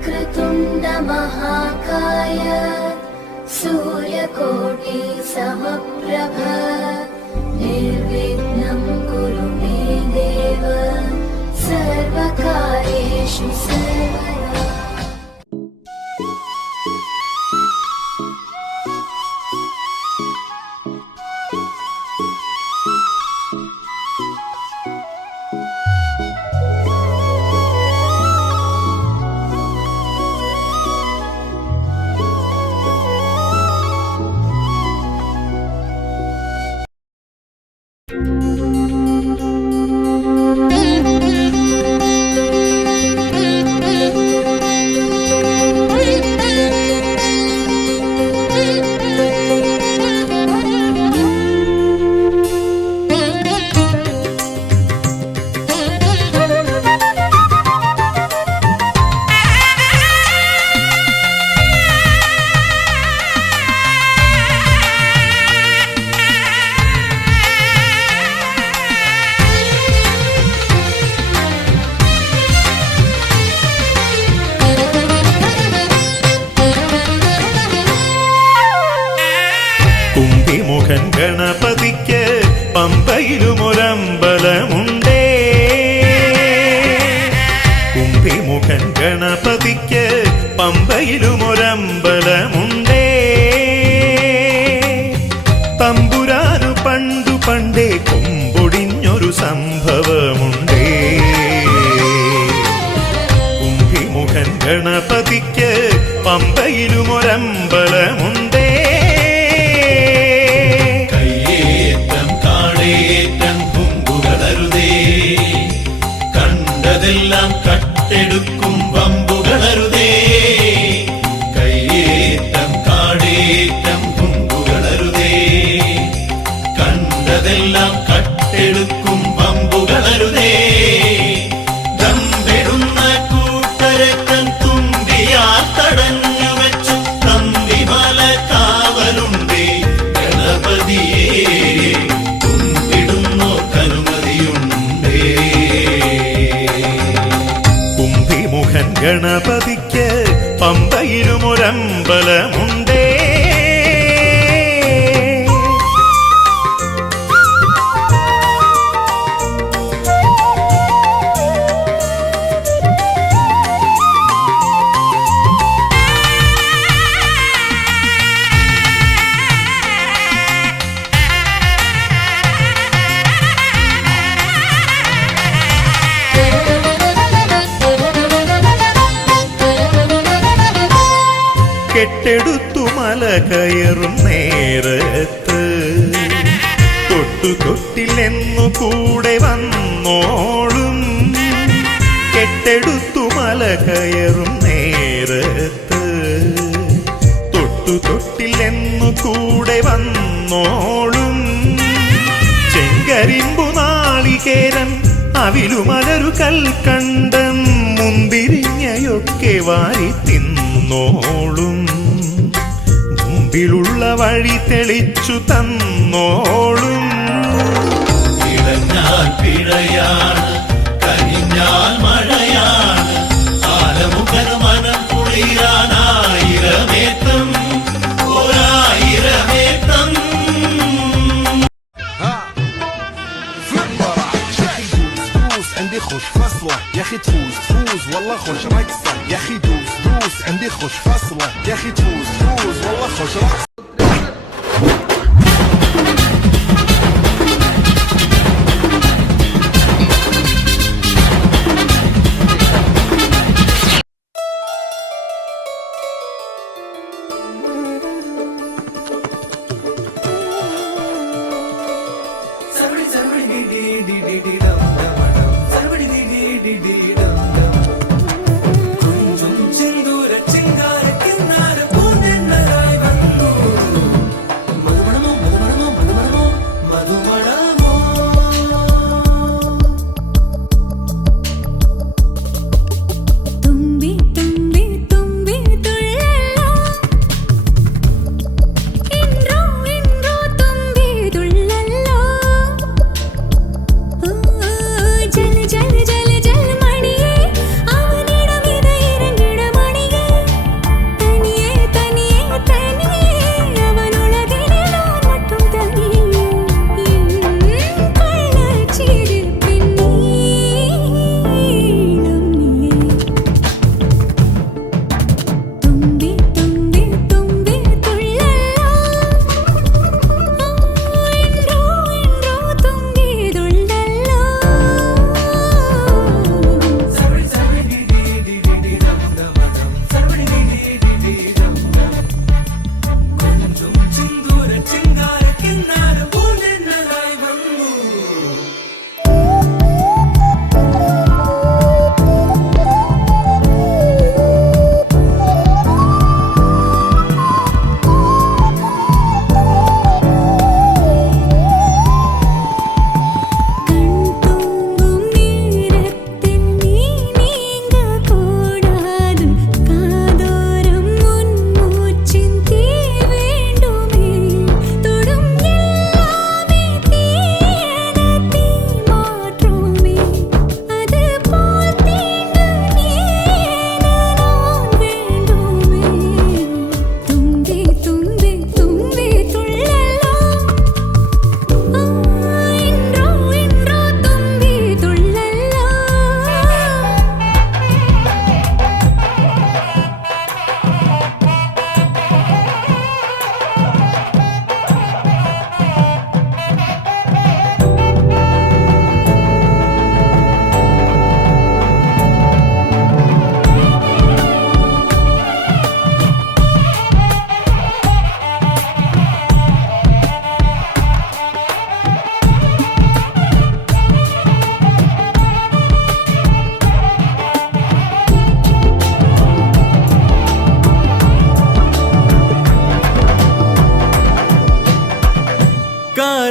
वक्रतुण्ड महाकाय सूर्यकोटि समप्रभ निर्विघ्नं कुरु मे देव सर्वकार्येषु सर्वदा। ഗണപതിക്ക് പമ്പയിലുമൊരമ്പലമുണ്ടേ. കുംഭിമുഖൻ ഗണപതിക്ക് പമ്പയിലുമൊരമ്പലമുണ്ടേ. തമ്പുരാനു പണ്ടു പണ്ടേ കൊമ്പൊടിഞ്ഞൊരു സംഭവമുണ്ടേ. കുംഭിമുഖൻ ഗണപതിക്ക് പമ്പയിലുമൊരമ്പലമുണ്ടേ. കണ്ടതെല്ലാം കട്ടെടുക്കും വമ്പുകളരുതേ. കയ്യേറ്റം കാടേറ്റം കുമ്പുകളരുതേ. കണ്ടതെല്ലാം കട്ടെടുക്കും വമ്പുകളരുതേ. ദമ്പെടുന്ന കൂട്ടരക്കൻ തുമ്പിയാ തടഞ്ഞു വെച്ചു തമ്പിമല കാവലുണ്ടേ. ഗണപതിയേ തുമ്പിടുന്നോ കനുമതിയുണ്ടേ. ഗണപതിക്ക് പമ്പയിലുമൊരമ്പലമുണ്ടേ. കെട്ടെടുത്തു മല കയറും നേരത്ത് തൊട്ടില്ലെന്നു കൂടെ വന്നോളും. കെട്ടെടുത്തു മല കയറും നേരത്ത് തൊട്ടില്ലെന്നു കൂടെ വന്നോളും. ചെങ്കരിമ്പു നാളികേരം അവിലുമലരു കൽക്കണ്ടം മുന്തിരിഞ്ഞയൊക്കെ വാരി തിന്നോളും. മുമ്പിലുള്ള വഴി തെളിച്ചു തന്നോളും. ഇടഞ്ഞാൽ പിഴയാണ് കനിഞ്ഞാൽ മഴയാണ്. ആലമുഖൻ മനം കുളിരാനായിരമേത്തം ഒരായിരമേത്തം. عندي خوش فصلة يا اخي تفوز والله خوش رقصة يا اخي دوس عندي خوش فصلة يا اخي تفوز والله خوش رقصة. കുഞ്ചും ചിന്തൂര ചിങ്കാര കിന്നാര പൂനെണ്ണരായി വന്നു.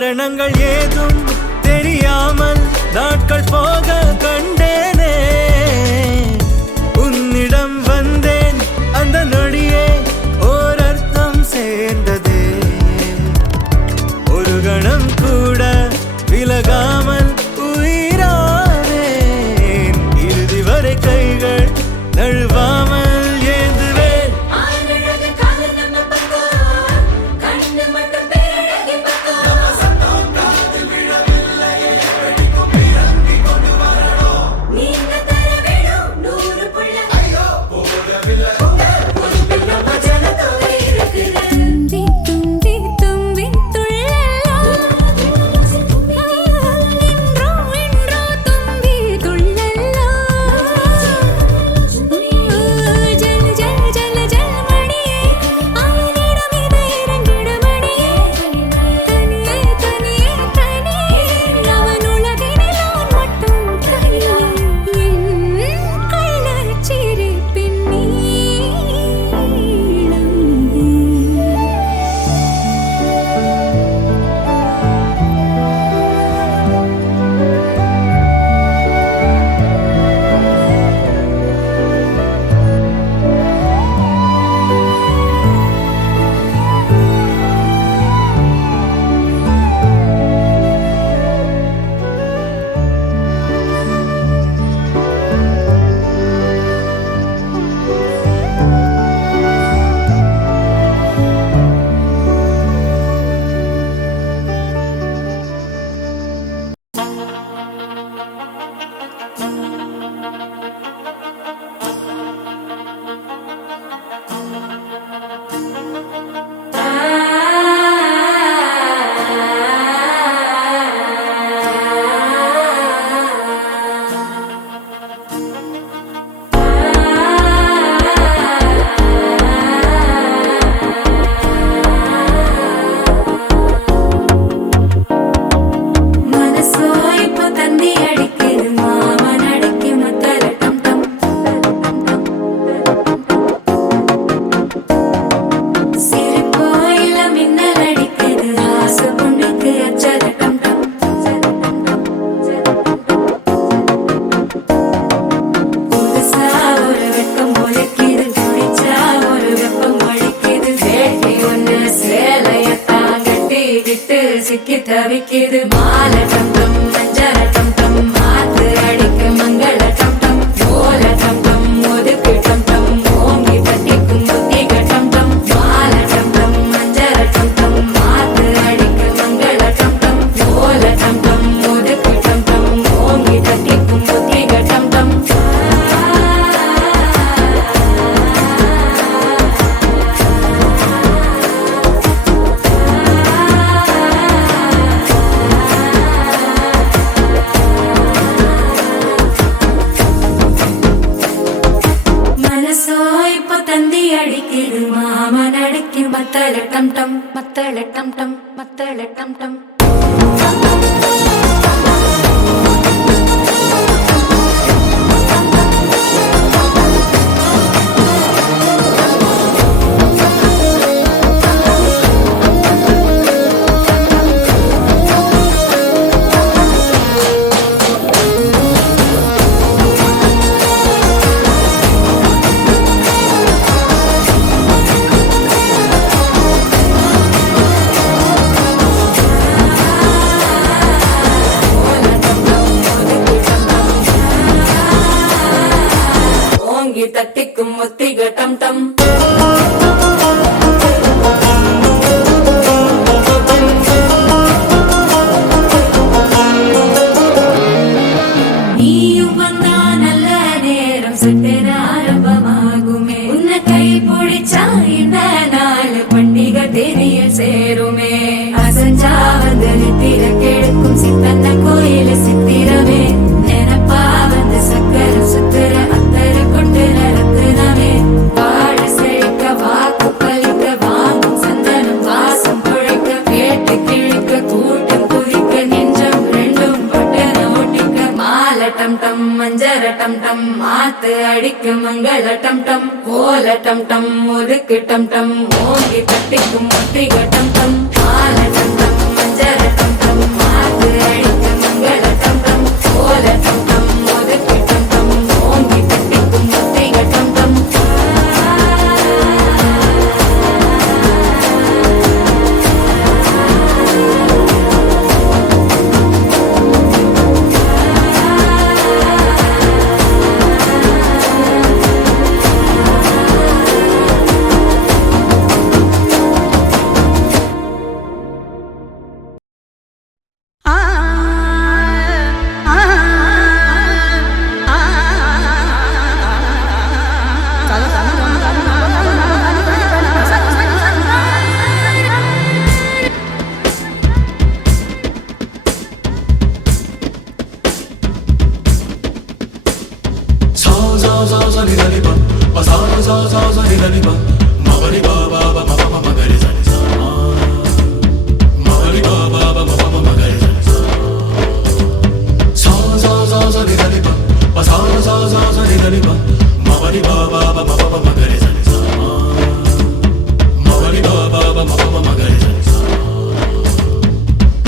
காரணங்கள் ஏதும் தெரியாமல் நாட்கள் போக கண்டேனே உன்னிடம் வந்தேன் அந்த நொடியே ஓர் அர்த்தம் சேர்ந்ததே ஒரு கணம் கூட விலகாமல் உயிரானேன் இறுதி வரை கைகள் நழுவாமல் ஏந்துவேன் தும்பி தும்பி தும்பி துள்ளல்லோ என்றோ தும்பி துள்ளல்லோ ஜல் ஜல் ஜல் ஜல் மணியே ஆயிரம் இதை இரண்டிட மணியே தனியே தனியே தனியே அவன் உலகினில் நான் மட்டும் தனியே என் கள்ளச்சிரிப்பின் நீளம் மனசோ இப்போ தந்தி அடிக்குது மாமன் அடிக்கு மத்தல டம் டம் சிரிப்போ இல்ல மின்னல் அடிக்குது ஆசை பொண்ணுக்கு அச்சத டம் டம் புதுசா ஒரு வெட்கம் ஒழிக்குது குடிச்சா ஒரு வெப்பம் ஒழிக்குது வேட்டி ஒண்ணு சேலையத்தான் கட்டிக்கிட்டு சிக்கி தவிக்குது மாலை டம் டம் மஞ்சள டம் டம் மாத்து அடிக்க மங்கள டம் டம் ஓல டம் டம் ஒதுக்கு டம் டம் ஓங்கி தட்டிக்கும் புத்திக டம் டம் மாலை டம் டம் மஞ்சள டம் டம் மாத்து அடிக்க மங்கள டம் டம் ஓல டம் டம் ஒதுக்கு டம் டம் ஓங்கி தட்டிக்கும் புத்திக டம் டம் மனசோ இப்போ தந்தி அடிக்குது மாமன் அடிக்கு மத்தள டம் டம் மத்தள டம் டம் மத்தள டம் டம் ஓங்கி தட்டிக்கும் ஒத்திக டம் டம் நீயும் வந்தா நல்ல நேரம் சட்டென ஆரம்பமாகுமே உன்னை கை பிடிச்சா இந்த நாள் பண்டிகை தெரிய சேருமே அசஞ்சா வந்து நித்திர கெடுக்கும் சித்தன்ன கோயில சித்திரமே நினப்பா வந்து சக்கர சுத்துற அத்தர கொண்டு நடத்துனவே வாழ செழிக்க வாக்கு பலிக்க வாங்கும் சந்தனம் வாசம் குழைக்க கேட்டு கிழிக்க கூட்டம் குதிக்க நெஞ்சம் ரெண்டும் பட்டன ஒட்டிக்க மாலை டம் டம் மஞ்சர டம் டம் மாத்து அடிக்க மங்கள டம் டம் ஓல டம் டம் ஒதுக்கு டம் டம் ஓங்கி தட்டிக்கும் ஒத்திக டம் டம் மாலை டம் டம் மஞ்ச மஞ்சள் டம் டம் மாத்து அடிக்க மங்கள டம் டம் கோல டம் டம் மோதுக்கு டம் டம் ஓங்கி தட்டிக்கும் முத்தைக டம் டம்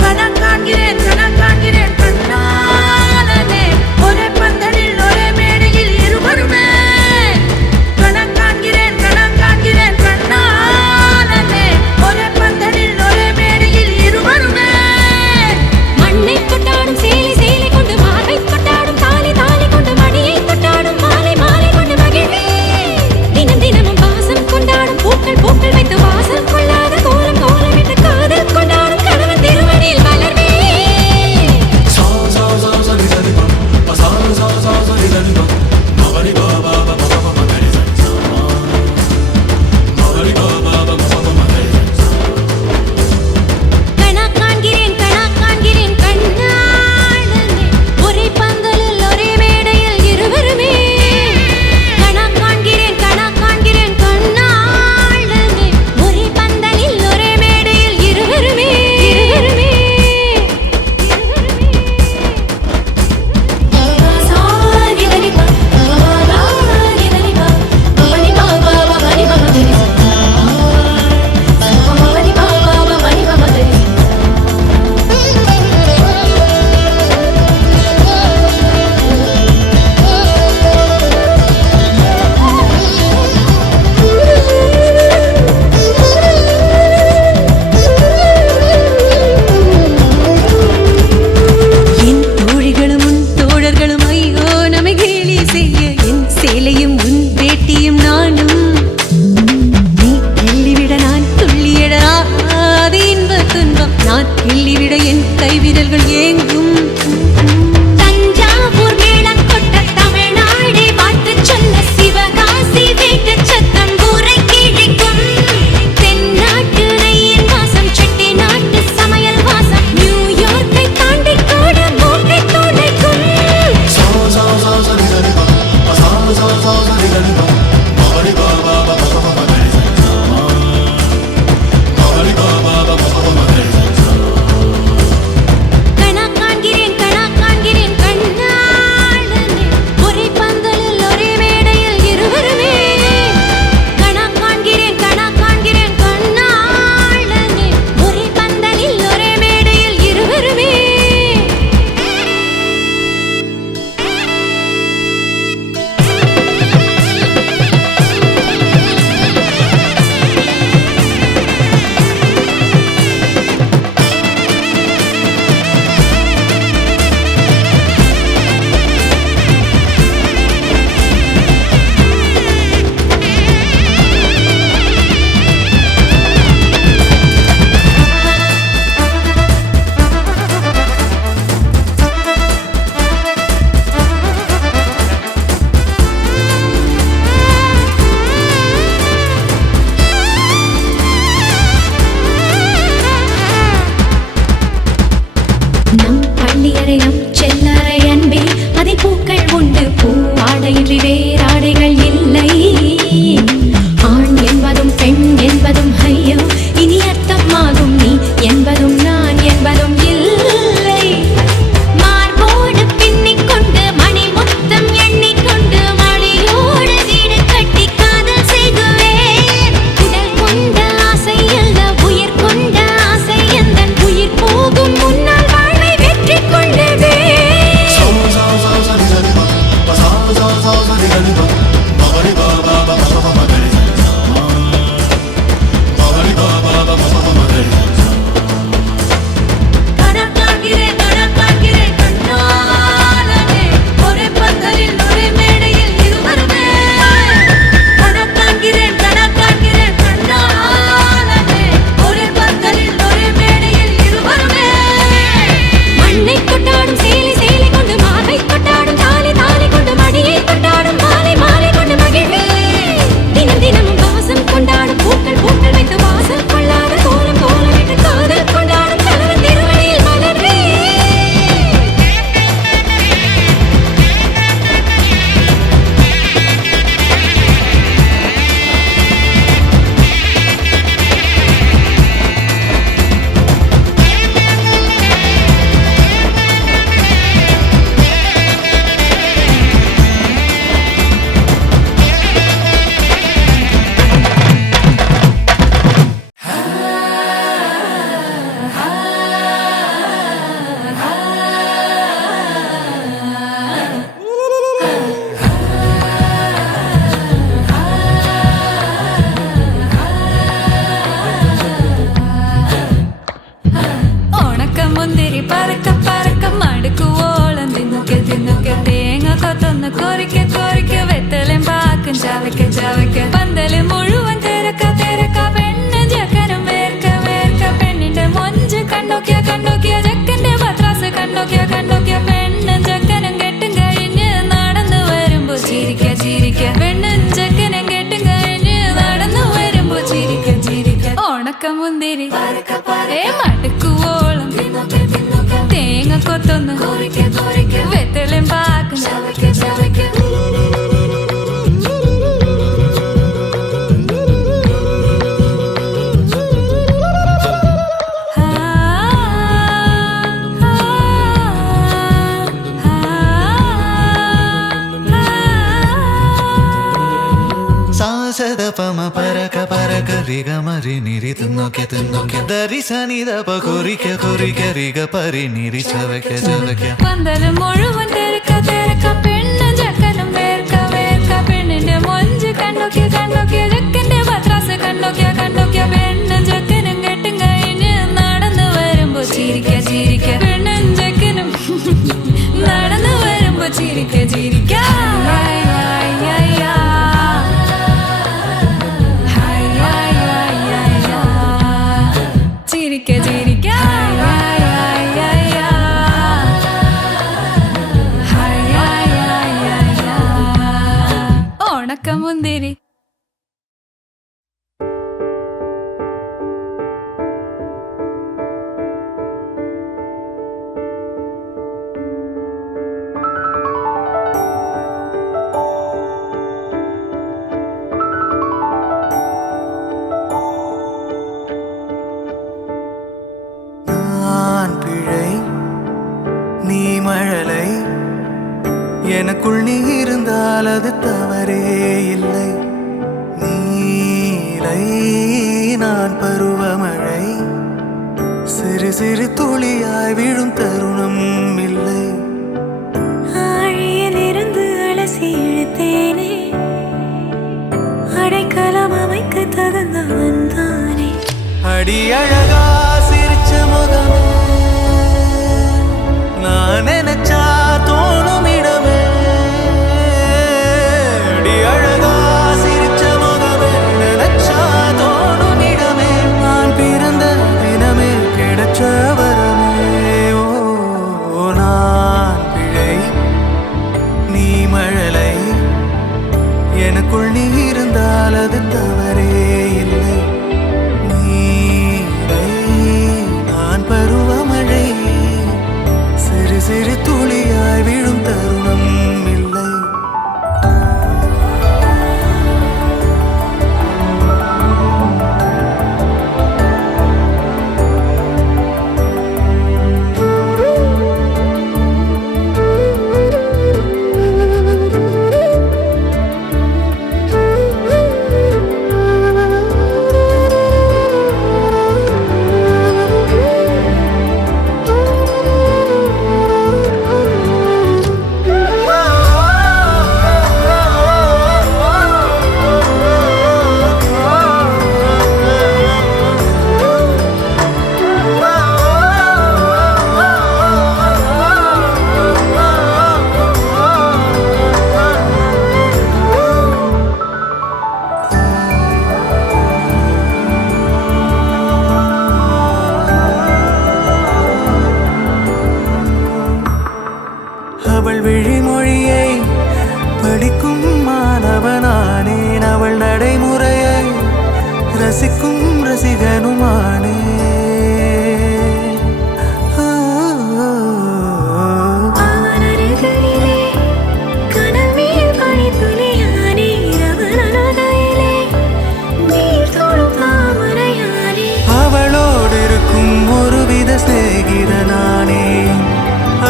கணா காண்கிறேன் ചവയ്ക്ക പന്തല് മുഴുവൻ തിരക്ക തിരക്ക പെണ്ണ് ചെക്കനും വേർക്ക വേർക്ക പെണ്ണിന്റെ മൊഞ്ച് കണ്ടോക്കിയ കണ്ടോക്കിയ ചെക്കന്റെ പത്രാസ് കണ്ടോക്കിയ കണ്ടോക്കിയ പെണ്ണും ചെക്കനും കെട്ടും കഴിഞ്ഞ് നടന്നു വരുമ്പോ ചിരിക്ക ചിരിക്ക പെണ്ണും ചെക്കനും കെട്ടും കഴിഞ്ഞ് നടന്നു വരുമ്പോ ചിരിക്ക ചിരിക്ക ഉണക്കമുന്തിരി മടുക്കുവോളം തേങ്ങ കൊത്തൊന്ന് വെത്തലും പാക്കും സാസദപമ പരക പരക റിഗ മരി നിരി തിന്നോക്കെ തിന്നോക്കെ ദരി സനി ദപ കൊറിക്ക കൊറിക്ക റിഗ പരി നിരി ചവയ്ക്ക ചവയ്ക്ക പന്തല് മുഴുവൻ തിരക്ക തിരക്ക പെണ്ണും ചെക്കനും വേർക്ക വേർക്ക പെണ്ണിന്റെ മൊഞ്ച് കണ്ടോക്കിയ കണ്ടോക്കിയ ചെക്കന്റെ പത്രാസ് കണ്ടോക്കിയ കണ്ടോക്കിയ പെണ്ണും ചെക്കനും കെട്ടും കഴിഞ്ഞ് നടന്നു വരുമ്പോ ചിരിക്ക ചിരിക്ക പെണ്ണും ചെക്കനും നടന്നു വരുമ്പോ ചിരിക്ക ചിരിക്ക ചിരിക്ക ചിരിക്ക ഉണക്കമുന്തിരി நான் பிழை நீ மழலை எனக்குள் நீ இருந்தால் அது தவறே இல்லை நீலை நான் பருவமழை சிறு சிறு துளியாய் விழும் தருணம் இல்லை ஆழியிலிருந்து அலசி இழுத்தேனே அடைக்கலம் அமைக்க தகுந்தவன் தானே அடி அழகா சிரிச்ச முகமே நான் நினைச்சா தோணும் இடமே அடி அழகா சிரிச்ச முகமே நினைச்சா தோணும் இடமே நான் பிறந்த தினமே கிடைச்ச வரமே ஓ நான் பிழை நீ மழலை எனக்குள் நீ இருந்தால் அது தவறே இல்லை நீலை நான் பருவமழை சிறு சிறு துளியாய் விழும் தருணம் இல்லை அவள் விழிமொழியை படிக்கும் மாணவனானேன் அவள் நடைமுறையை ரசிக்கும் ரசிகனுமானே அவன் அருகிலே கனல் மேல் பனித்துளியானே அவன் அனதையிலே நீர் தொடும் தாமரையானே அவளோடு இருக்கும் ஒருவித சிநேகிதனானே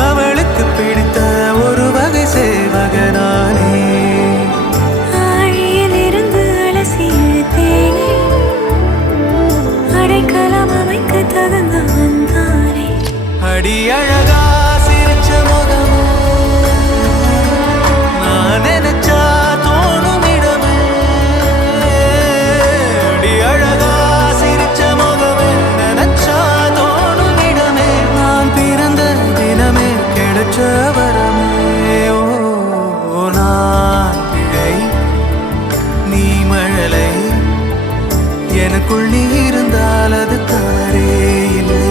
அவளுக்கு பிடித்த ஒரு வகை சேவகனானே ஆழியிலிருந்து அலசி இழுத்தேனே அடைக்கலம் அமைக்க தகுந்தவன் தானே அடி அழகா சிரிச்ச முகமே நான் நினைச்சா தோணும் இடமே அடி அழகா சிரிச்ச முகமே நினைச்சா தோணும் இடமே நான் பிறந்த தினமே கிடைச்ச வரமே ஓ நான் பிழை நீ மழலை எனக்குள் நீ இருந்தால் அது தாரே இல்லை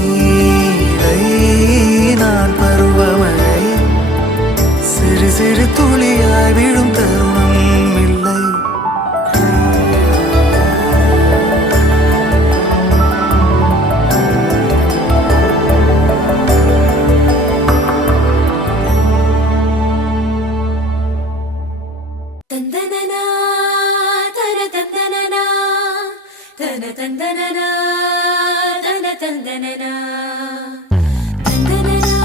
நீரை நான் பருவமழை சிறு சிறு துளியாய் விழும் தருணம் இல்லை தந்தனனா தன தந்தனனா தன தந்தனனா தன தந்தனனா தந்தனனா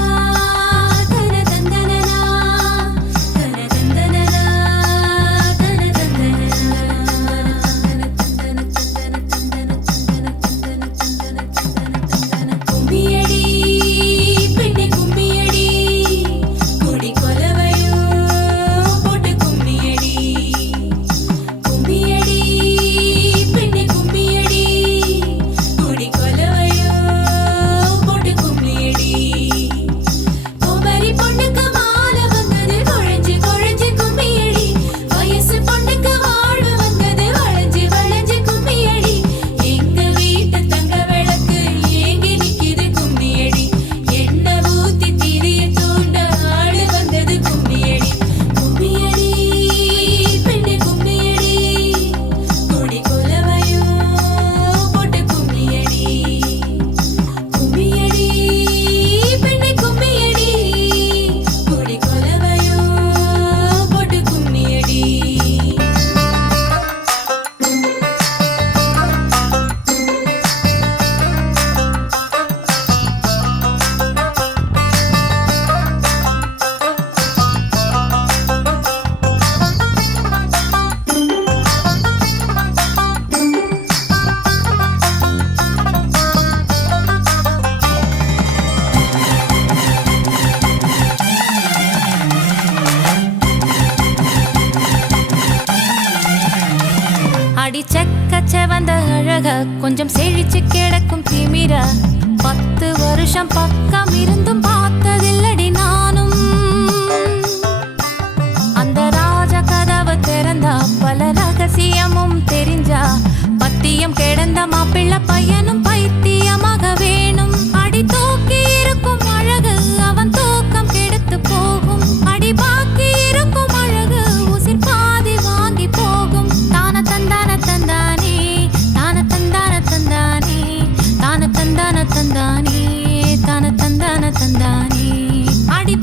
தன தந்தனனா தன தந்தனனா தன தந்தனனா கும்மியடி பெண்ணே கும்மியடி கொடி கொலவையோ போட்டு கும்மியடி கும்மியடி பெண்ணே கும்மியடி கொடி கொலவையோ போட்டு கும்மியடி கோமரி பொண்ணுக்கு மாலை வந்தது குழஞ்சு குழஞ்சு கும்மியடி வயசு பொண்ணுக்கு வாழ்வு வந்தது வளைஞ்சு வளைஞ்சு கும்மியடி எங்க வீட்டு தங்க விளக்கு ஏங்கி நிக்குது கும்மியடி எண்ணெய் ஊத்தி திரிய தூண்ட ஆளு வந்தது கும்மியடி கும்மியடி பெண்ணே கும்மியடி கொடி கொலவையோ போட்டு கும்மியடி கும்மியடி பெண்ணே கும்மியடி கொடி கொலவையோ போட்டு கும்மியடி அடி செக்கச்ச வந்த அழக கொஞ்சம் செழிச்சு கிடக்கும் திமிரா 10 வருஷம் பக்கம் இருந்தும் பார்த்ததில்லடி நானும் அந்த ராஜ கதவு திறந்தா பல ரகசியமும் தெரிஞ்சா பத்தியம் கிடந்த மாப்பிள்ள பையனும் பைத்தியமாக வேணும் அடி தூக்கி இருக்கும் அழகு அவன் தூக்கம் கெடுத்து போகும் அடி பாக்கி இருக்கும் அழகு உசிர் பாதி வாங்கி போகும் தான தந்தான தந்தானே தான தந்தான தந்தானே தான தந்தான தந்தானே தான தந்தான தந்தானே அடி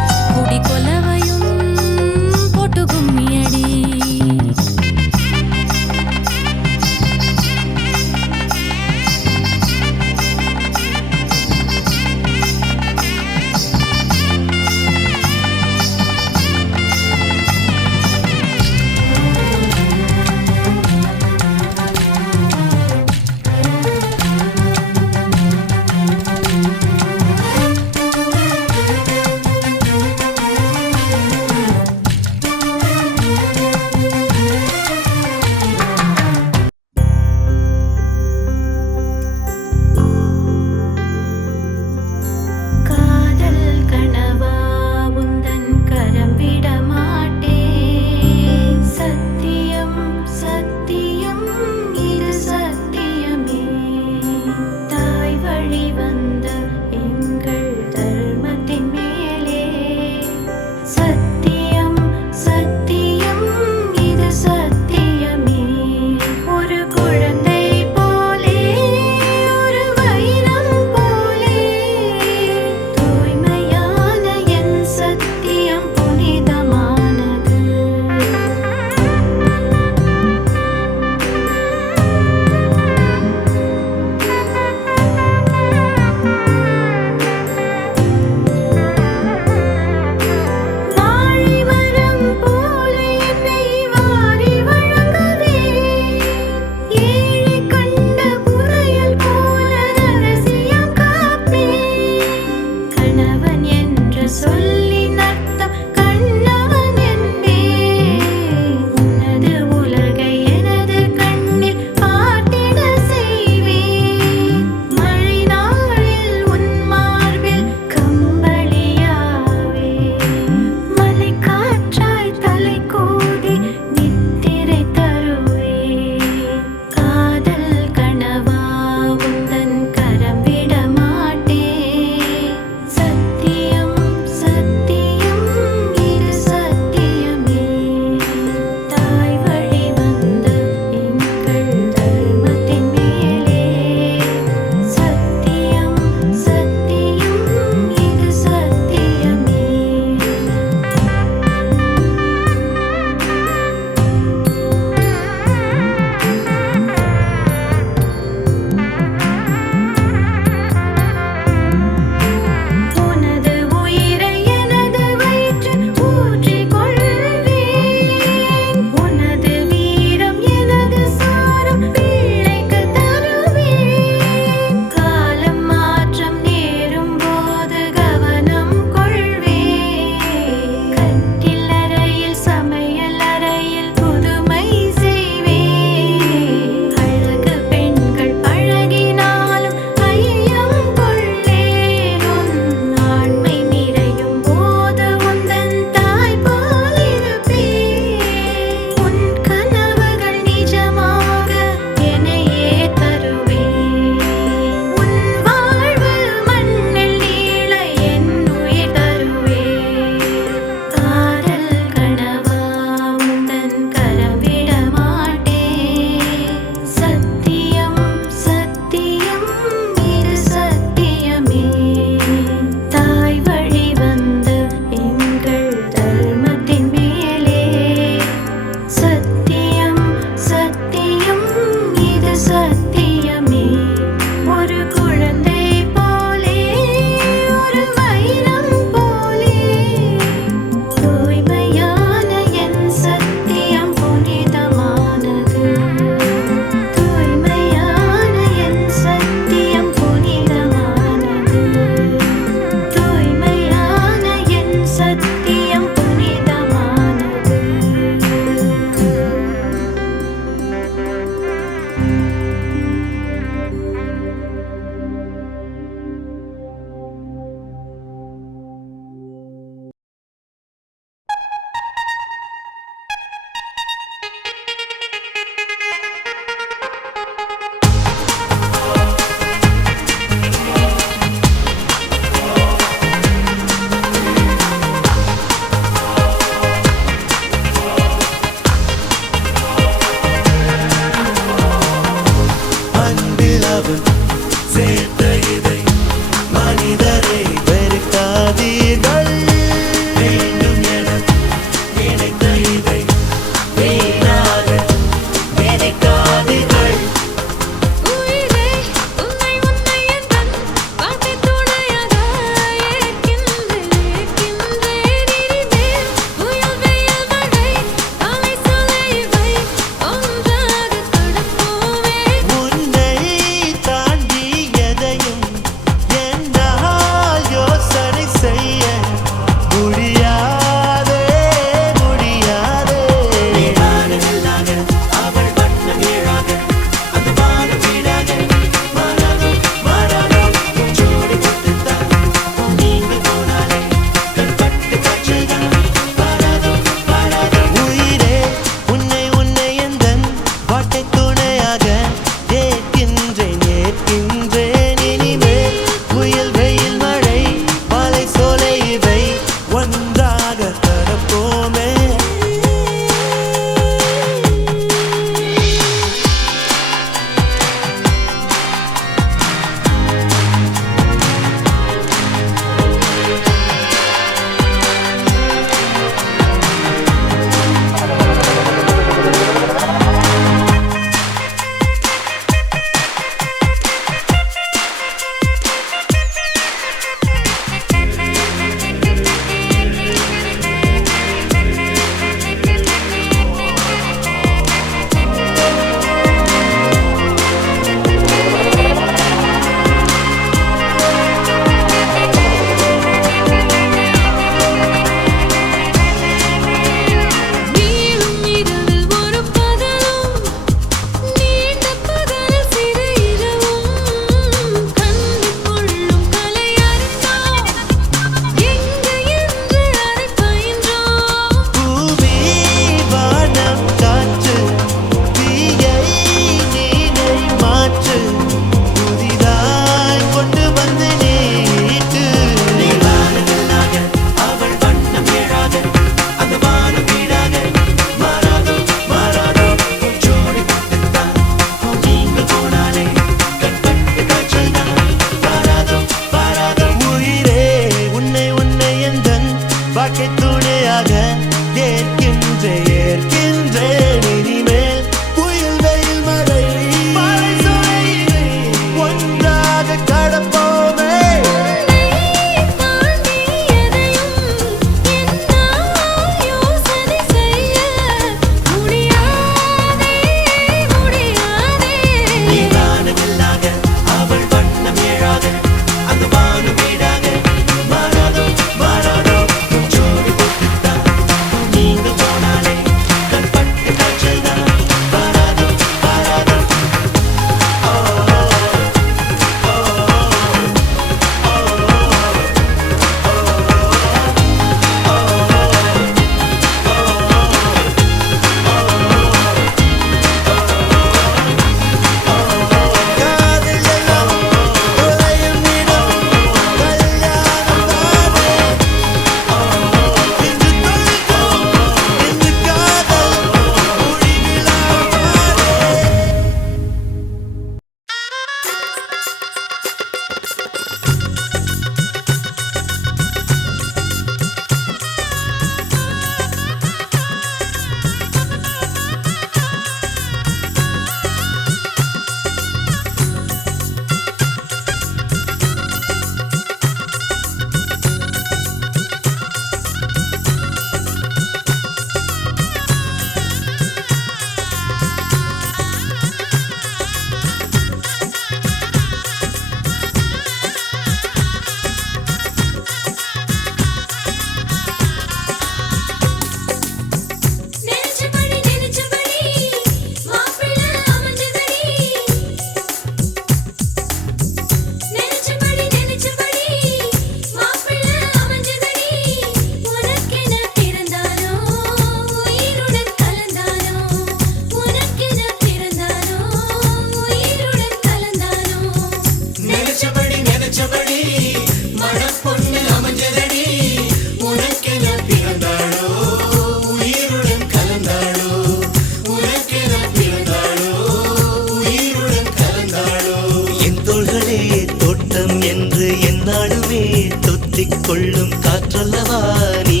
கொள்ளும் காற்றல்லவா நீ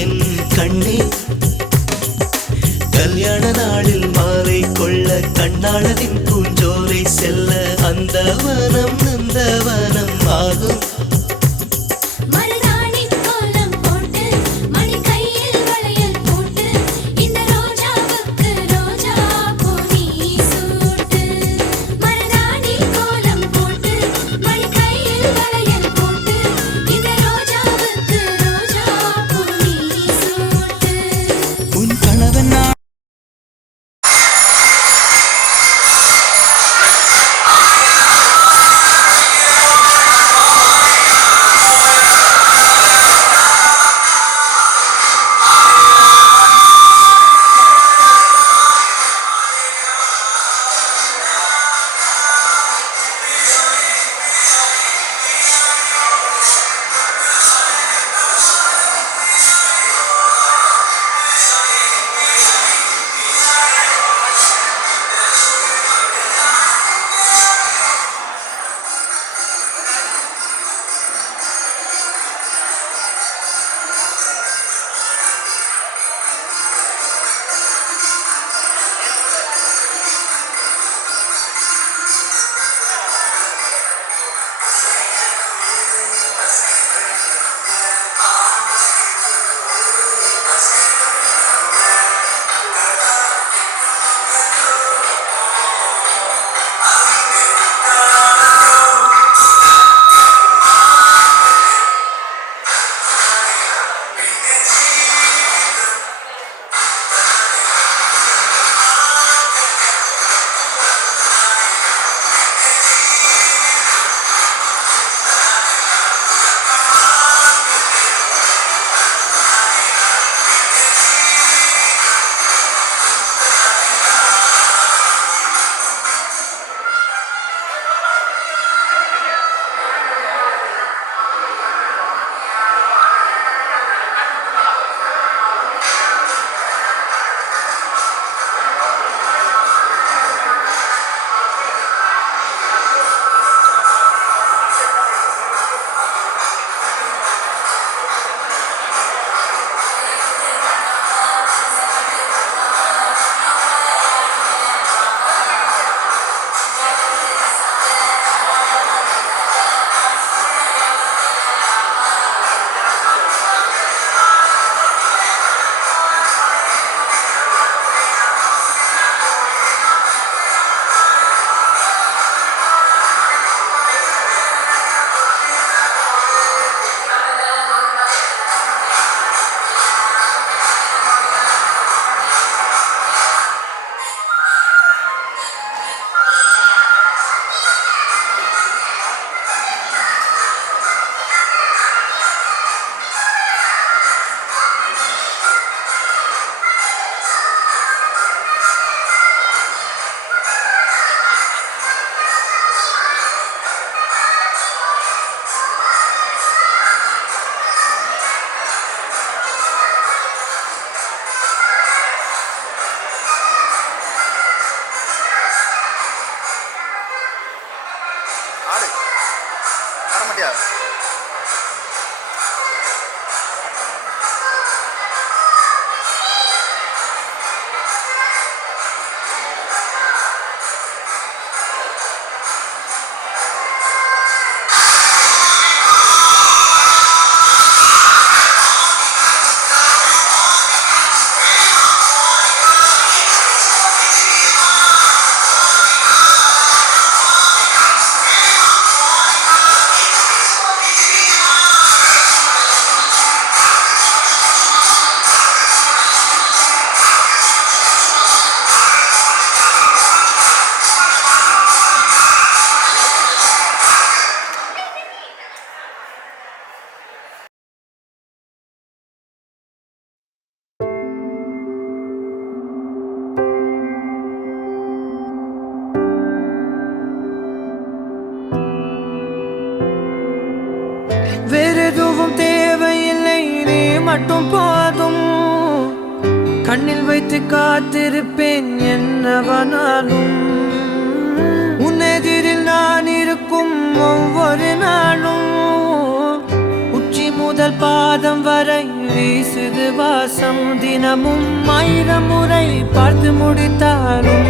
என் கண்ணே. கல்யாண நாளில் மாலை கொள்ள கண்ணாளதின் பூஞ்சோலை செல்ல அந்த வனம் நந்தவனம் ஆகும். மருதாணி கோலம் போட்டு மணி கையில் வளையல் போட்டு இந்த ரோஜாவுக்கு ரோஜா பூ நீ சூட்டு. மருதாணி கோலம் போட்டு மணி கையில் வளையல் போட்டு இந்த ரோஜாவுக்கு ரோஜா பூ நீ சூட்டு. உன் கணவன் வேறெதுவும் தேவையில்லை, நீ மட்டும் போதும். கண்ணில் வைத்து காத்திருப்பேன் என்னவனாலும். உன்னெதிரில் நான் இருக்கும் ஒவ்வொரு நாளும் உச்சி முதல் பாதம் வரை வீசுது வாசம் தினமும் 1000 முறை பார்த்து முடித்தாலும்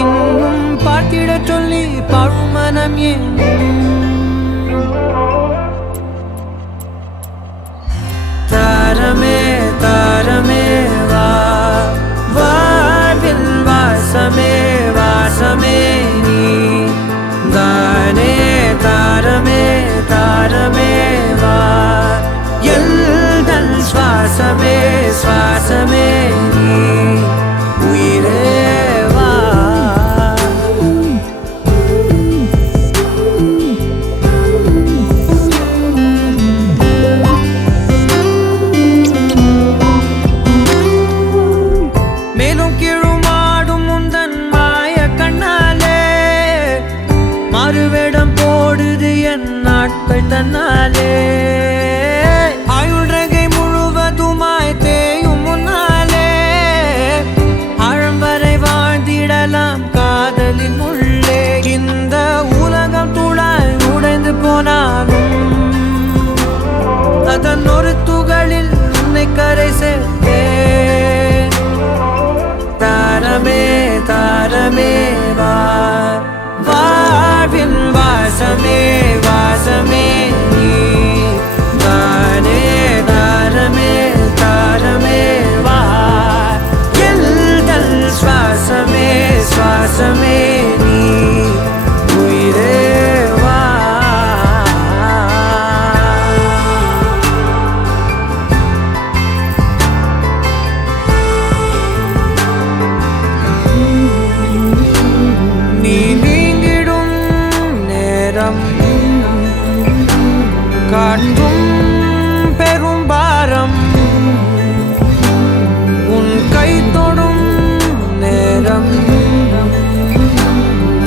இன்னும் பார்த்திட சொல்லி பழுமனம் ஏன் தாரமே தாரமே வா வாழ்வில் வாசமே வாசமே நீ தானே தாரமே தாரமே வா எல்தல் சுவாசமே சுவாசமே நீ உயிரே வா மேலும் கீழுமாடும் முந்தன் மாய கண்ணாலே மாறுவேடம் போடுது என் நாட்கள் தன்னாலே ஆயுள் ரகை முழுவதுமாய் தேயும் முன்னாலே ஆழம் வரை வாழ்ந்திடலாம் காதலின் உள்ளே இந்த உலகம் துளாய் உடைந்து போனாலும் அதன் ஒரு துகளில் உன்னை கரை சேர்த்தேன் தாரமே தாரமே வா வாழ்வின் வாசமே வாசமே நீ தானே தாரமே தாரமே வா எல்தல் சுவாசமே சுவாசமே நீ உயிரே வா நீ நீங்கிடும் நேரம் காட்டும் பெரும் பாரம் உன் கை தொடும் நேரம்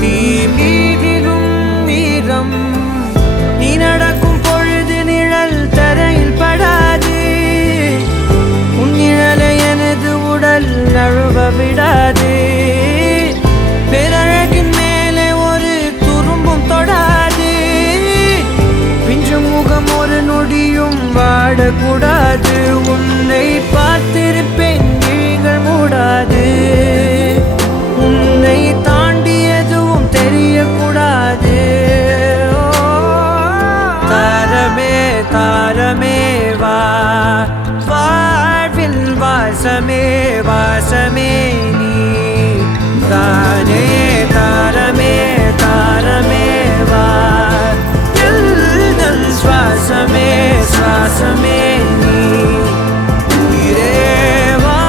தீ மீதிலும் மீறம் நீ நடக்கும் பொழுது நிழல் தரையில் படாது உன் நிழலை எனது உடல் நழுவ விடாது பேரழகின் மேலே ஒரு துரும்பும் தொடாது பிஞ்சு முகம் ஒரு நொடியும் வாடக்கூடாது உன்னை பார்த்திருப்பேன் விழிகள் மூடாது உன்னை தாண்டி எதுவும் தெரியக்கூடாது தாரமே தாரமே வா வாழ்வில் வாசமே வாசமே நீ தானே தாரமே தாரமே வா எல்தல் சுவாசமே சுவாசமே நீ உயிரே வா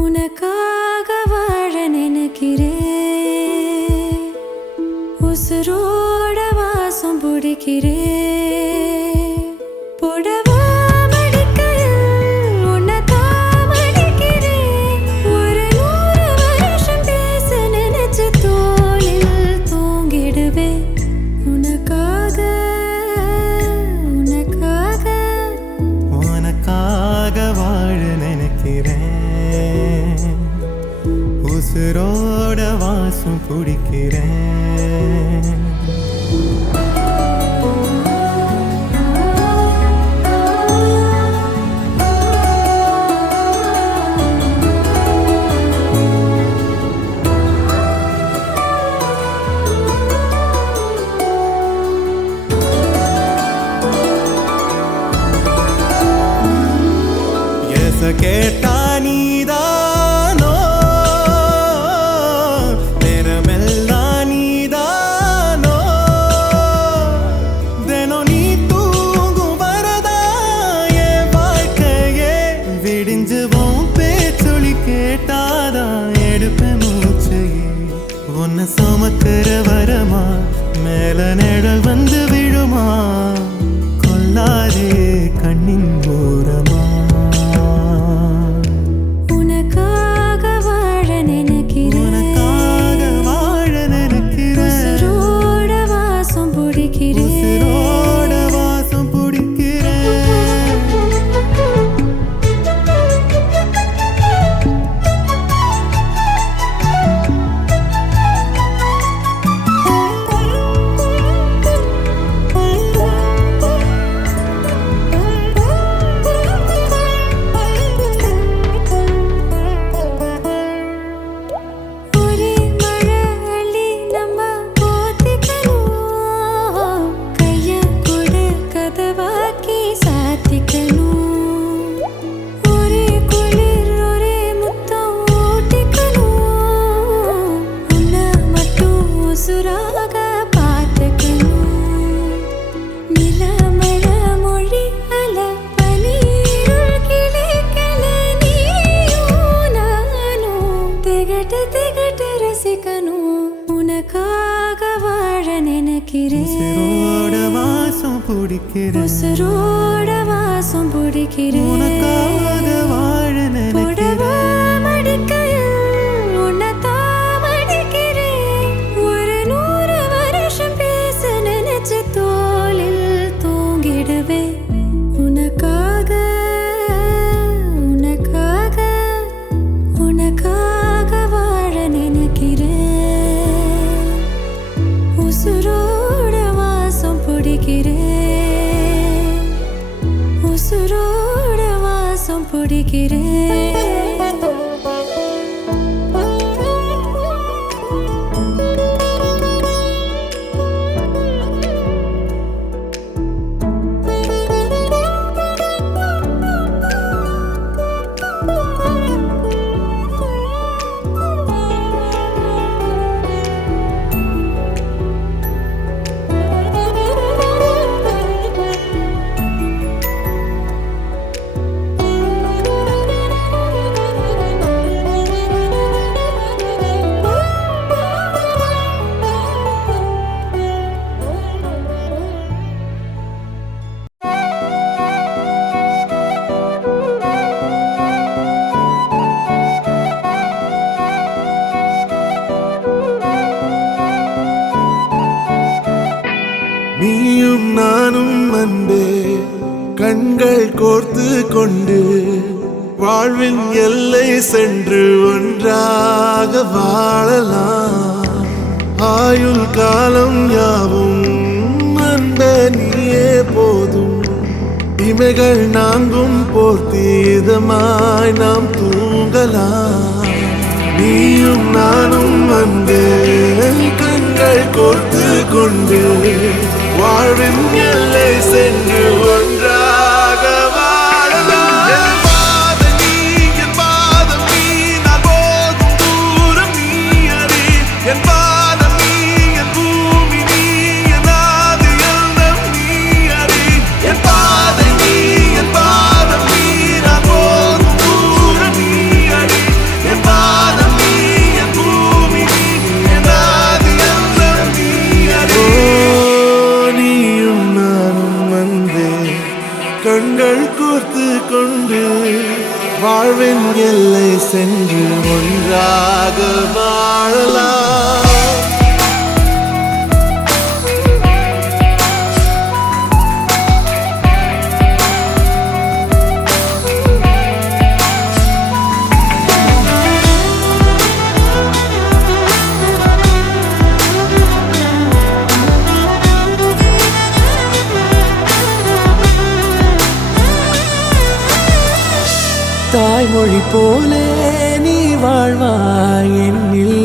உனக்காக வாழ நினைக்கிறேன் உசுரோட வாசம் பிடிக்கிறேன் புடவா மடிக்கையில் உனதான் மடிக்கிறேன் ஒரு 100 வருஷம் பேச நினைச்சு தோளில் தூங்கிடுவேன் உனக்காக உனக்காக உனக்காக வாழ நினைக்கிறேன் உசுரோட வாசம் பிடிக்கிறேன் கேட்டா நீதானோ நேரமெல்லாம் நீதானோ நிஜமா மேல நிழல் வந்து விழுமா கொல்லாதே கண்ணின் ஓரமா உனக்காக வாழ நினைக்கிறேன் உனக்காக வாழ நினைக்கிறேன் உசுரோட வாசம் பிடிக்கிறேன் உசுரோட வாசம் பிடிக்கிறேன் ஒரே மழை அள்ளி நம்ம போத்திக்கணும் கைய கொடு கதவாக்கி சாத்திக்கணும் ஒரே குளிர் ஒரே முத்தம் ஓட்டிக்கணும் உன்னை மட்டும் உசுராக பார்த்துக்கணும் நிலமழ மொழி அல பனீருள் கிளிக்கல நீயும் நானும் திகட்டு திகட்டு ரசிக்கணும் உனக்காக வாழ நினைக்கிறேன் உசுரோட வாசம் பிடிக்கிறேன் உசுரோட வாசம் பிடிக்கிறேன் உனக்காக வாழ புடவா நினைக்கிறேன் மடிக்கையில் உன்னைத்தான் மடிக்கிறேன். ஒரு 100 வருஷம் பேச நினைச்ச தோளில் தூங்கிடுவேன். உனக்காக உனக்காக உனக்காக வாழ நினைக்கிறேன் உசுரோட வாசம் பிடிக்கிறேன் உசுரோட வாசம் பிடிக்கிறேன் நீயும் நானும் அன்பே கண்கள் கோர்த்து கொண்டு வாழ்வின் எல்லை சென்று ஒன்றாக வாழலாம் ஆயுள் காலம் யாவும் அன்பே நீயே போதும் இமைகள் நான்கும் போர்த்தி இதமாய் நாம் தூங்கலாம் நீயும் நானும் அன்பே கண்கள் கோர்த்து கொண்டு வாழ்வின் எல்லை சென்று ஒன்றாக வாழலாம் என் பாதம் நீ என் பாதம் நீ நான் போகும் தூரம் நீ அறி என் பாதம் நீ என் பூமி நீ என் ஆதி எல்லாம் நீ அறி என் பாதம் நீ என் பாதம் நீ நான் போகும் தூரம் நீ அறி என் பாதம் நீ என் பூமி நீ என் ஆதி எல்லாம் நீ அறி நீயும் நானும் வந்தே கண்கள் கோர்த்து கொண்டு வாழ்வின் எல்லை சென்று ஒன்றாக வாழலாம் தாய்மொழி போலே நீ வாழ்வாய் என்னில்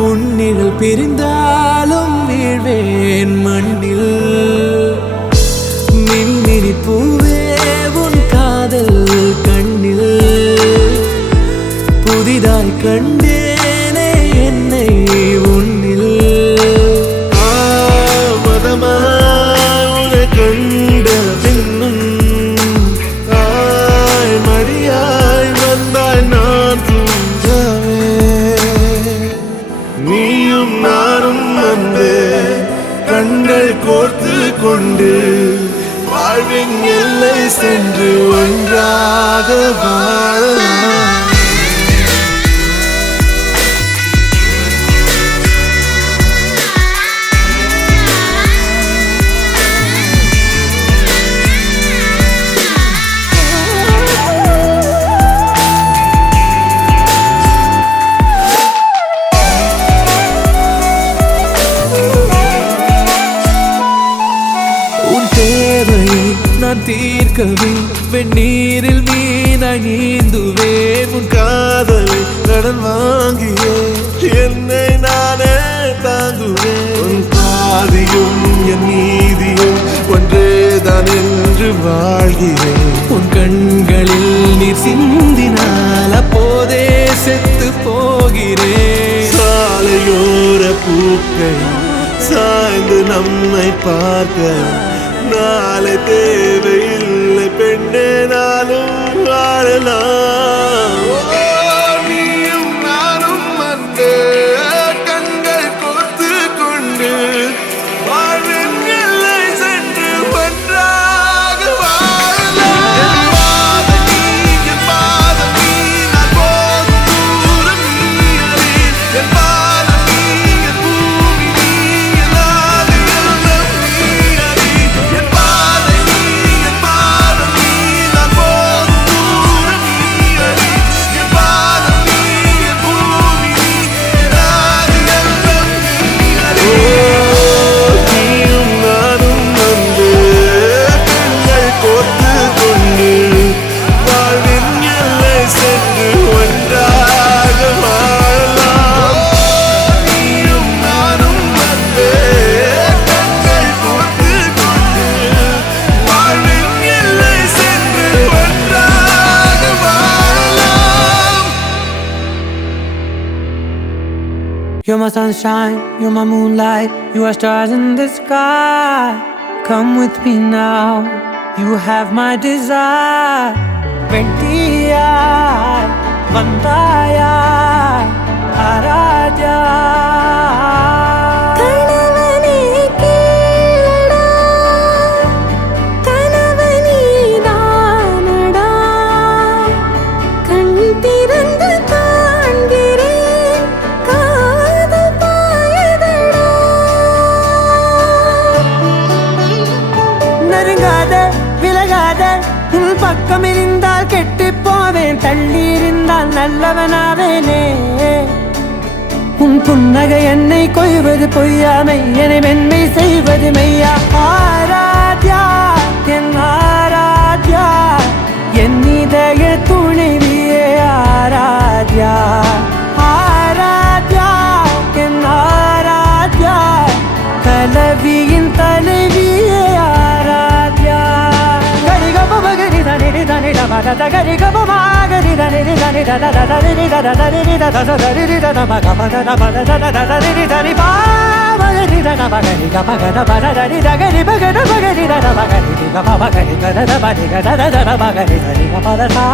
உன்னில் பிரிந்தாலும் வீழ்வேன் மண்ணில் மின்மினி பூவே உன் காதல் கண்ணில் புதிதாய் கண்டேனே என்னை உன்னில் மதமாய் கண்ட பின்னும் மடியாய் வந்தாய் நான் தூங்கவே நீயும் நான் தீர்க்கவே வெந்நீரில் மீனாய் நீந்துவேன் உன் காதலை கடன் வாங்கியே என்னை நானே தாங்குவேன் உன் பாதியும் என் நீதியும் ஒன்றேதான் என்று வாழ்கிறேன் உன் கண்களில் நீர் சிந்தினால் அப்போதே செத்து போகிறேன் சாலையோர பூக்கள் சாய்ந்து நம்மை பார்க்க நாளை தேவையில்லை பெண்ணே நாளும் வாழலாம் நீயும் நானும் வந்து கண்கள் கோர்த்து கொண்டு வாழ்வின் எல்லை சென்று ஒன்றாக வாழலாம் என் பாதம் நீ நான் போகும் தூரம் நீ அறி என் பாதம் நீ என் பூமி நீ என் ஆதி எல்லாம் நீ அறி என் பாதை நீ என் பாதம் நீ நான் போகும் தூரம் நீ அறி என் பாதம் நீ என் பூமி நீ என் ஆதி எல்லாம் நீ அறி நீயும் நானும் வந்து கண்கள் கோர்த்து கொண்டு வாழ்வின் எல்லை சென்று ஒன்றாக வாழலாம் நீயும் நானும் வந்து கண்கள் கோர்த்து கொண்டு வாழ்வின் எல்லை சென்று ஒன்றாக வாழலாம். You're my sunshine, you're my moonlight, you are stars in the sky. Come with me now, you have my desire. Ventia, Vandaya, Araja. கணவனே கேளடா கணவனே தானடா கண் திறந்து காண்கிறேன் காதல் பாயதடா நெருங்காத விலகாத உன் பக்கம் இருந்தால் கெட்டுப் போவேன் தள்ளி இருந்தால் நல்லவனாவேனே உன் புன்னகை என்னை கொய்வது பொய்யாமை என்னை மென்மை செய்வது மெய்யா ஆராத்யா என் ஆராத்யா என் இதய துணைவியே ஆராத்யா ஆராத்யா என் ஆராத்யா கலவியின் தலைவியே ஆராத்யா கரிகப மகரி தனி தனி டமட கரிகப மகரி தனி தனி தனி தனி தனி தனி தனி மகமத நமத தனி தனி பாமகரி தன மகரி கமகத மதரி தகரி மகத மகரி தன மகரி கம மகரி கத மகரி கத தன மகரி தனி கமத சா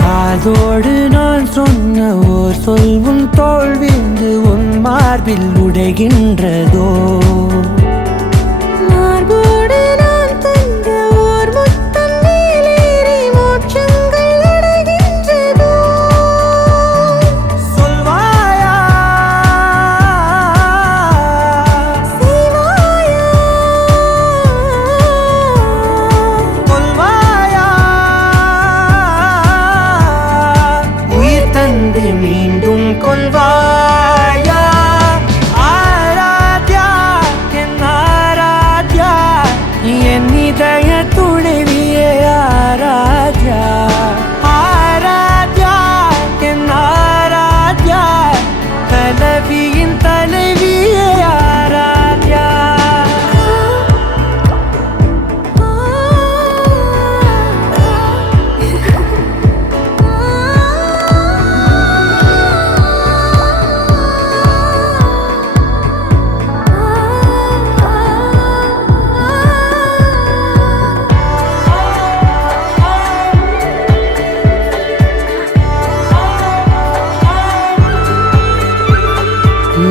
காதோடு நான் சொன்ன ஓர் சொல் உன் தோள் விழுந்து உன் மார்பில் உடைகின்றதோ மார்போடு நான் தந்த ஓர் முத்தம் மேலேறி மோட்சங்கள் அடைகின்றதோ சொல்வாயா செய்வாயா கொல்வாயா உயிர் தந்து மீண்டும் கொல்வாயா ஆராத்யா என் ஆராத்யா என் இதய துணைவியே ஆராத்யா ஆராத்யா என் ஆராத்யா கலவியின் தலைவியே ஆராத்யா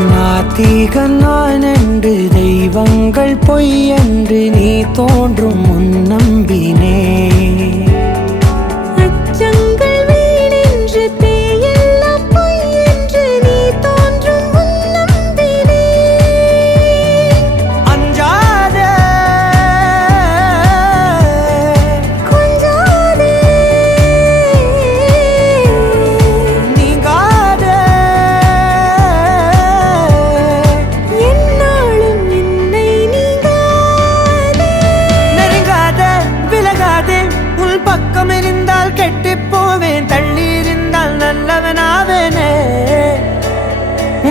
நாத்திகன் நான் என்று தெய்வங்கள் பொய் என்று நீ தோன்றும் முன் நம்பினே அச்சங்கள் வீணென்று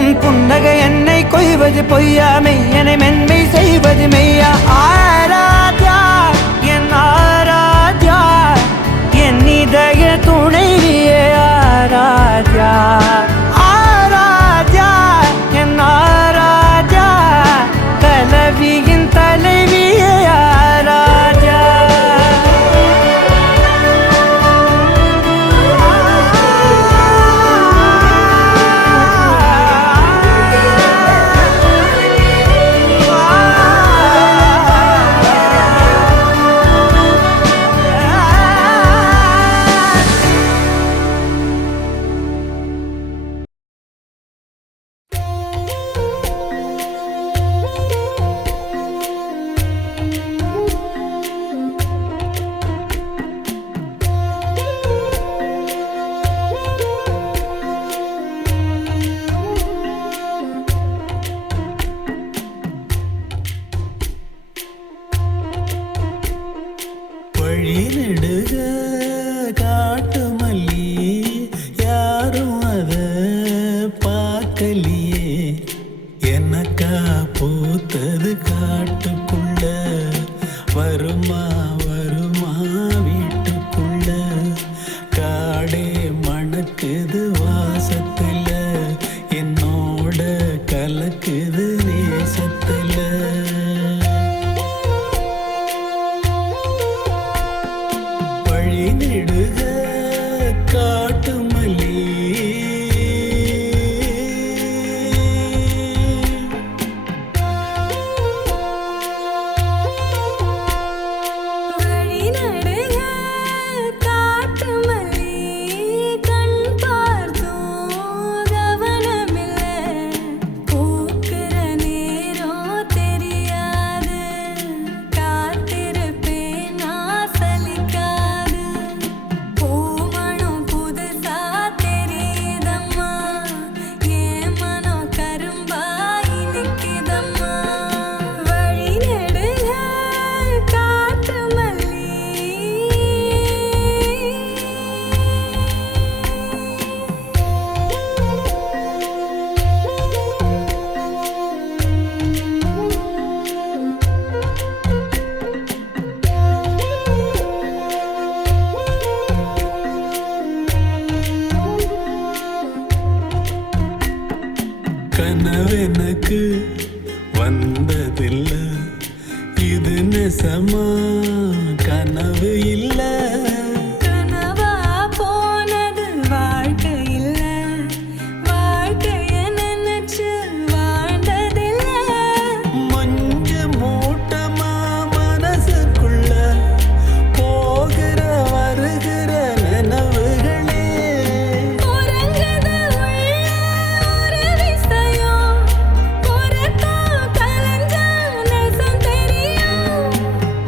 உன் புன்னகை என்னை கொய்வது பொய்யா மெய்யனை மென்மை செய்வது மெய்யா ஆராத்யா என் ஆராத்யா என் இதய துணைவியே ஆராத்யா ஆராத்யா என் ஆராத்யா கலவியின் தலைவியே ஆராத்யா வழிநெடுக காட்டு மல்லி யாரும் அத பார்க்கலையே எனக்கா பூத்தது காட்டுக்குள்ள வருமா வருமா வீட்டுக்குள்ள காடே மணக்குது வாசத்துல என்னோட கலக்குது நேசத்துல வழிநெடுக காட்டு மல்லி வழிநடுக காட்டு மல்லி கண் பார்த்தோம் கவனமில்ல பூக்கிற நேரம் தெரியாது காத்திருப்பேன் நான் சலிக்காது பூமணம் புதுசா தெரியுதம்மா என் மனம் கரும்பாய் நிற்குதம்மா வழிநெடுக காட்டு மல்லி கனவெனக்கு வந்ததில்ல இது நெசமா கனவு இல்ல கனவா போனது வாழ்க்கை இல்ல வாழ்க்கைய நினைச்சு வாழ்ந்ததில்ல மஞ்ச மூட்டமா மனசுக்குள்ள போகிற வருகிற நினைவுகளே உறங்குது உள்ள ஒரு விஷயம் பொறத்தான் கலைஞ்சா நெசம் தெரியும்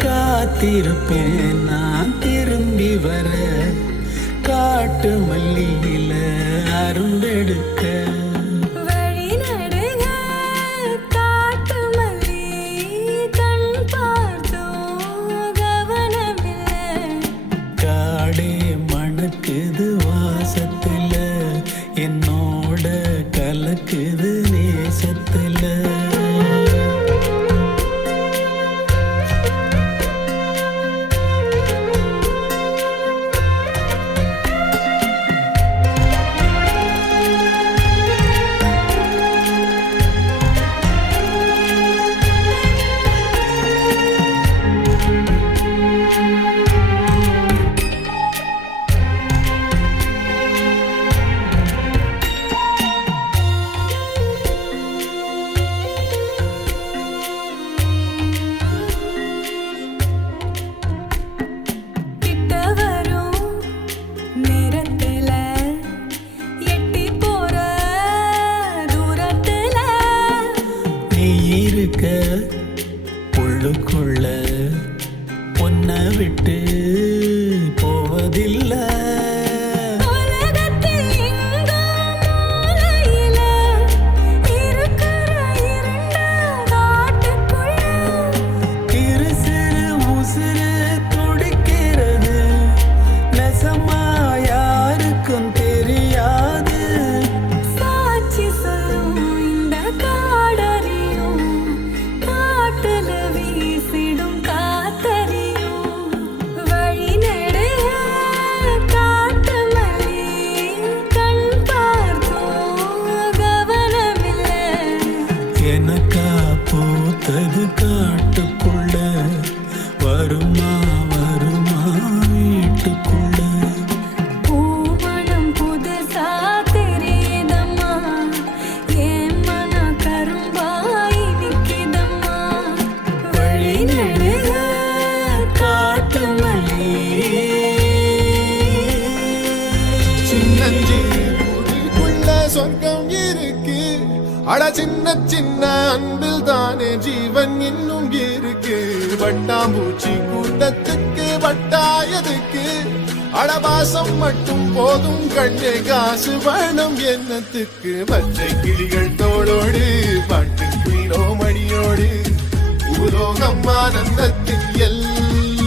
காத்திருப்பேன் நான் திரும்பி வர காட்டு மல்லியில அரும்பெடுக்க வழிநடுக காட்டு மல்லி கண் பார்த்தோம் கவனமில்ல காடே மணக்குது வாசத்துல என்னோட கலக்குது நேசத்துல சின்ன சின்ன அன்பில் தானே ஜீவன் இன்னும் இருக்கு வட்டாம்பூச்சி கூட்டத்துக்கு வட்டாயதுக்கு அடபாசம் மட்டும் போதும் கண்ணே காசு வேணும் என்னத்துக்கு பச்சை கிளிகள் தோளோடு பாட்டு குயிலோ மணியோடு பூலோகம் ஆனந்தத்தில் எல்லாம்